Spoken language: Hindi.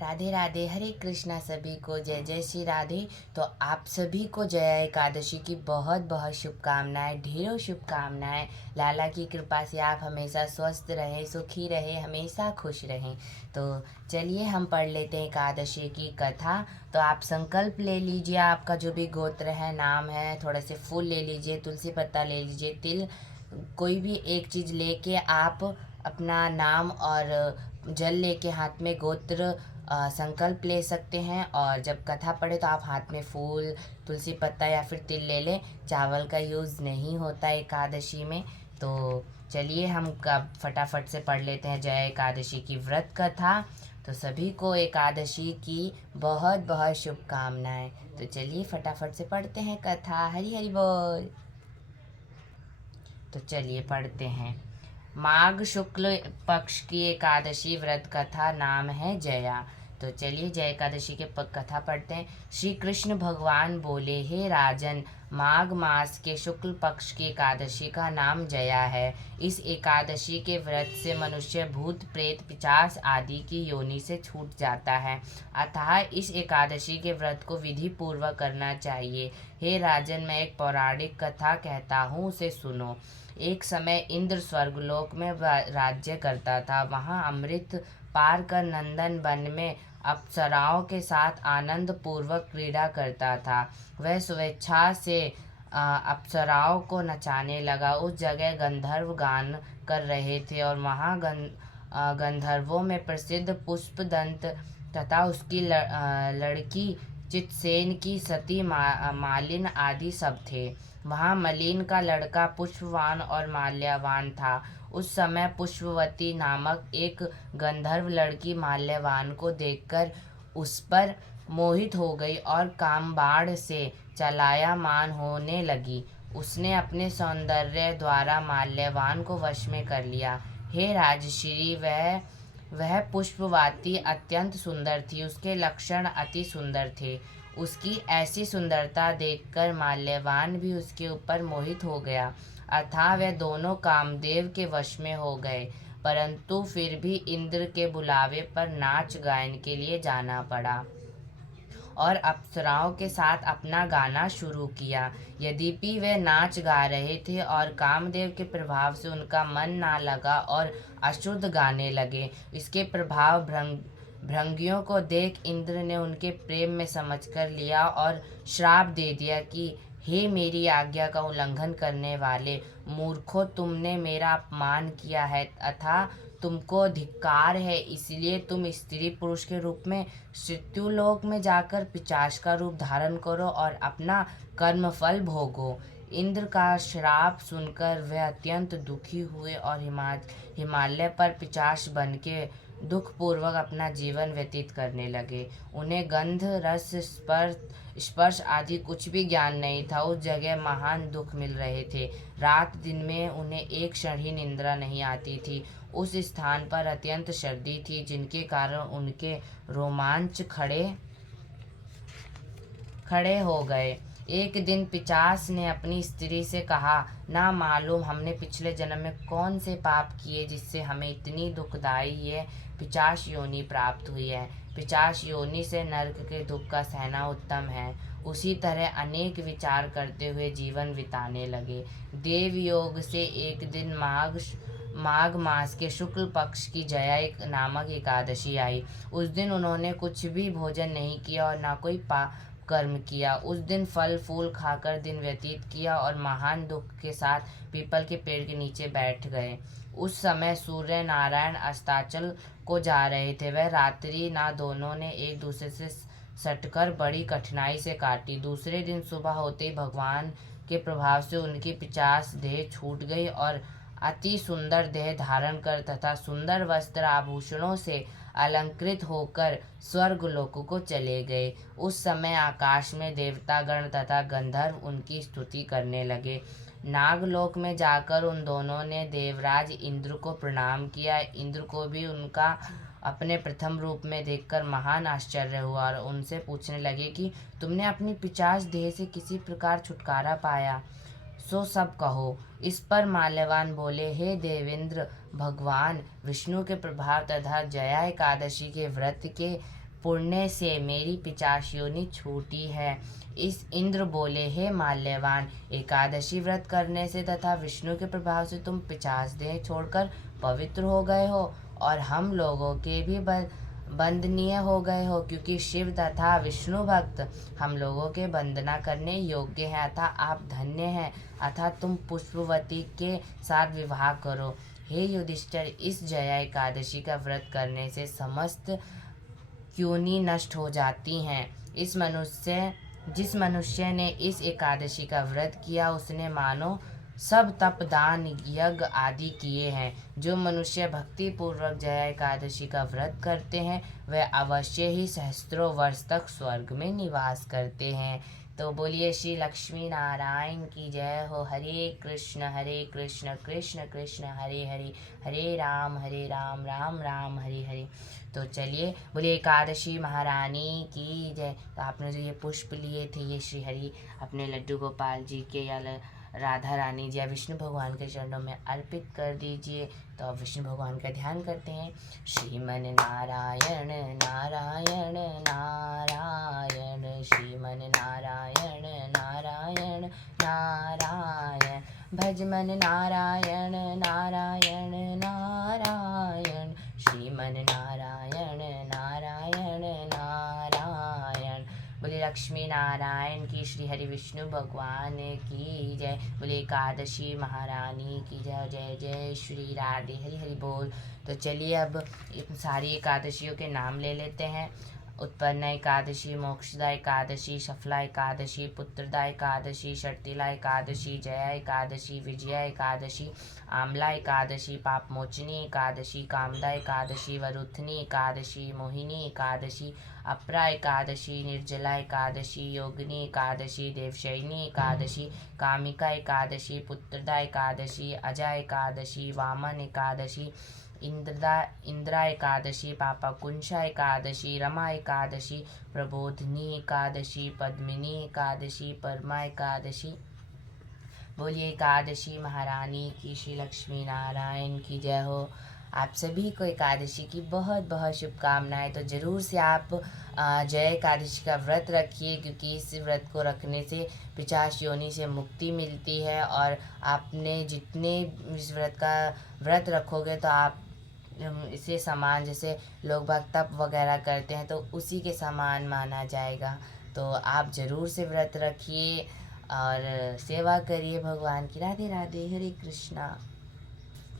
राधे राधे, हरे कृष्णा सभी को, जय जय श्री राधे। तो आप सभी को जया एकादशी की बहुत बहुत शुभकामनाएं, ढेरों शुभकामनाएं। लाला की कृपा से आप हमेशा स्वस्थ रहें, सुखी रहें, हमेशा खुश रहें। तो चलिए हम पढ़ लेते हैं एकादशी की कथा। तो आप संकल्प ले लीजिए, आपका जो भी गोत्र है, नाम है, थोड़े से फूल ले लीजिए, तुलसी पत्ता ले लीजिए, तिल, कोई भी एक चीज़ लेके आप अपना नाम और जल लेके हाथ में गोत्र संकल्प ले सकते हैं। और जब कथा पढ़े तो आप हाथ में फूल, तुलसी पत्ता या फिर तिल ले लें। चावल का यूज़ नहीं होता एकादशी में। तो चलिए हम कब फटाफट से पढ़ लेते हैं जय एकादशी की व्रत कथा। तो सभी को एकादशी की बहुत बहुत शुभकामनाएं। तो चलिए फटाफट से पढ़ते हैं कथा। हरि हरि बोल। तो चलिए पढ़ते हैं। माघ शुक्ल पक्ष की एकादशी व्रत कथा, नाम है जया। तो चलिए जय एकादशी के कथा पढ़ते हैं। श्री कृष्ण भगवान बोले, हे राजन, माघ मास के शुक्ल पक्ष की एकादशी का नाम जया है। इस एकादशी के व्रत से मनुष्य भूत प्रेत पिशाच आदि की योनि से छूट जाता है। अतः इस एकादशी के व्रत को विधि पूर्वक करना चाहिए। हे राजन, मैं एक पौराणिक कथा कहता हूँ, उसे सुनो। एक समय इंद्र स्वर्गलोक में राज्य करता था। वहाँ अमृत पार कर नंदन वन में अप्सराओं के साथ आनंद पूर्वक क्रीड़ा करता था। वह स्वेच्छा से अप्सराओं को नचाने लगा। उस जगह गंधर्व गान कर रहे थे और वहाँ गंधर्वों में प्रसिद्ध पुष्पदंत तथा उसकी लड़की चितसेन की सती मालिन आदि सब थे। वहाँ मलिन का लड़का पुष्पवान और माल्यवान था। उस समय पुष्पवती नामक एक गंधर्व लड़की माल्यवान को देखकर उस पर मोहित हो गई और कामबाण से चलायमान होने लगी। उसने अपने सौंदर्य द्वारा माल्यवान को वश में कर लिया। हे राजश्री, वह पुष्पवाती अत्यंत सुंदर थी। उसके लक्षण अति सुंदर थे। उसकी ऐसी सुंदरता देखकर माल्यवान भी उसके ऊपर मोहित हो गया। अतः वे दोनों कामदेव के वश में हो गए। परंतु फिर भी इंद्र के बुलावे पर नाच गायन के लिए जाना पड़ा और अप्सराओं के साथ अपना गाना शुरू किया। यद्यपि वे नाच गा रहे थे और कामदेव के प्रभाव से उनका मन ना लगा और अशुद्ध गाने लगे। इसके प्रभाव भृंगियों को देख इंद्र ने उनके प्रेम में समझकर लिया और श्राप दे दिया कि हे मेरी आज्ञा का उल्लंघन करने वाले मूर्खों, तुमने मेरा अपमान किया है अतः तुमको धिक्कार है। इसलिए तुम स्त्री पुरुष के रूप में मृत्युलोक में जाकर पिशाच का रूप धारण करो और अपना कर्मफल भोगो। इंद्र का श्राप सुनकर वे अत्यंत दुखी हुए और हिमालय पर पिशाच बन के दुखपूर्वक अपना जीवन व्यतीत करने लगे। उन्हें गंध, रस, स्पर्श आदि कुछ भी ज्ञान नहीं था। उस जगह महान दुख मिल रहे थे। रात दिन में उन्हें एक क्षण ही निंद्रा नहीं आती थी। उस स्थान पर अत्यंत सर्दी थी, जिनके कारण उनके रोमांच खड़े हो गए। एक दिन पिशाच ने अपनी स्त्री से कहा, ना मालूम हमने पिछले जन्म में कौन से पाप किए जिससे हमें इतनी दुखदाई ये पिशाच योनि प्राप्त हुई है। पिशाच योनि से नरक के दुख का सहना उत्तम है। उसी तरह अनेक विचार करते हुए जीवन बिताने लगे। देव योग से एक दिन माघ मास के शुक्ल पक्ष की जया नामक एकादशी आई। उस दिन उन्होंने कुछ भी भोजन नहीं किया और ना कोई कर्म किया। उस दिन फल फूल खाकर दिन व्यतीत किया और महान दुख के साथ पीपल के पेड़ के नीचे बैठ गए। उस समय सूर्य नारायण अस्ताचल को जा रहे थे। वह रात्रि ना दोनों ने एक दूसरे से सटकर बड़ी कठिनाई से काटी। दूसरे दिन सुबह होते ही भगवान के प्रभाव से उनकी पिशाच देह छूट गई और अति सुंदर देह धारण कर तथा सुंदर वस्त्र आभूषणों से अलंकृत होकर स्वर्गलोक को चले गए। उस समय आकाश में देवतागण तथा गंधर्व उनकी स्तुति करने लगे। नागलोक में जाकर उन दोनों ने देवराज इंद्र को प्रणाम किया। इंद्र को भी उनका अपने प्रथम रूप में देखकर महान आश्चर्य हुआ और उनसे पूछने लगे कि तुमने अपनी पिशाच देह से किसी प्रकार छुटकारा पाया, सो सब कहो। इस पर माल्यवान बोले, हे देवेंद्र, भगवान विष्णु के प्रभाव तथा जया एकादशी के व्रत के पुण्य से मेरी 50 योनि छूटी है। इस इंद्र बोले, हे माल्यवान, एकादशी व्रत करने से तथा विष्णु के प्रभाव से तुम 50 देह छोड़कर पवित्र हो गए हो और हम लोगों के भी बंदनीय हो गए हो, क्योंकि शिव तथा विष्णु भक्त हम लोगों के वंदना करने योग्य हैं। अतः आप धन्य हैं। अतः तुम पुष्पवती के साथ विवाह करो। हे युधिष्ठिर, इस जया एकादशी का व्रत करने से समस्त क्योनि नष्ट हो जाती हैं। जिस मनुष्य ने इस एकादशी का व्रत किया उसने मानो सब तप दान यज्ञ आदि किए हैं। जो मनुष्य भक्ति पूर्वक जया एकादशी का व्रत करते हैं वे अवश्य ही सहस्त्रों वर्ष तक स्वर्ग में निवास करते हैं। तो बोलिए श्री लक्ष्मी नारायण की जय हो। हरे कृष्ण कृष्ण कृष्ण हरे हरे, हरे राम राम राम हरे हरे। तो चलिए बोलिए एकादशी महारानी की जय। तो आपने जो ये पुष्प लिए थे ये श्री हरि अपने लड्डू गोपाल जी के या राधा रानी जी या विष्णु भगवान के चरणों में अर्पित कर दीजिए। तो अब विष्णु भगवान का ध्यान करते हैं। श्रीमन नारायण नारायण नारायण, श्रीमन नारायण नारायण नारायण, भजमन नारायण नारायण नारायण, श्रीमन नारायण नारायण नारायण। बोले लक्ष्मी नारायण की, श्री हरि विष्णु भगवान की जय। बोले एकादशी महारानी की जय। जय जय श्री राधे, हरि हरि बोल। तो चलिए अब इन सारी एकादशियों के नाम ले लेते हैं। उत्पन्न एकादशी, मोक्षदा एकादशी, सफला एकादशी, पुत्रदा एकादशी, शर्तिला एकादशी, जया एकादशी, विजया एकादशी, आमला एकादशी, पापमोचनी एकादशी, कामदा एकादशी, वरुथनी एकादशी, मोहिनी एकादशी, अपरा एकादशी, निर्जला एकादशी, योगिनी एकादशी, देवशयनी एकादशी, कामिका एकादशी, पुत्रदा एकादशी, अजा एकादशी, वामन एकादशी, इंद्रा एकादशी, पापाकुंशा एकादशी, रमा एकादशी, प्रबोधिनी एकादशी, पद्मिनी एकादशी, परमा एकादशी। बोलिए एकादशी महारानी की, श्री लक्ष्मी नारायण की जय हो। आप सभी को एकादशी की बहुत बहुत शुभकामनाएं। तो ज़रूर से आप जय एकादशी का व्रत रखिए, क्योंकि इस व्रत को रखने से 50 योनि से मुक्ति मिलती है। और आपने जितने इस व्रत का व्रत रखोगे तो आप इसे समान, जैसे लोग भक्त तप वगैरह करते हैं तो उसी के समान माना जाएगा। तो आप ज़रूर से व्रत रखिए और सेवा करिए भगवान की। राधे राधे, हरे कृष्णा।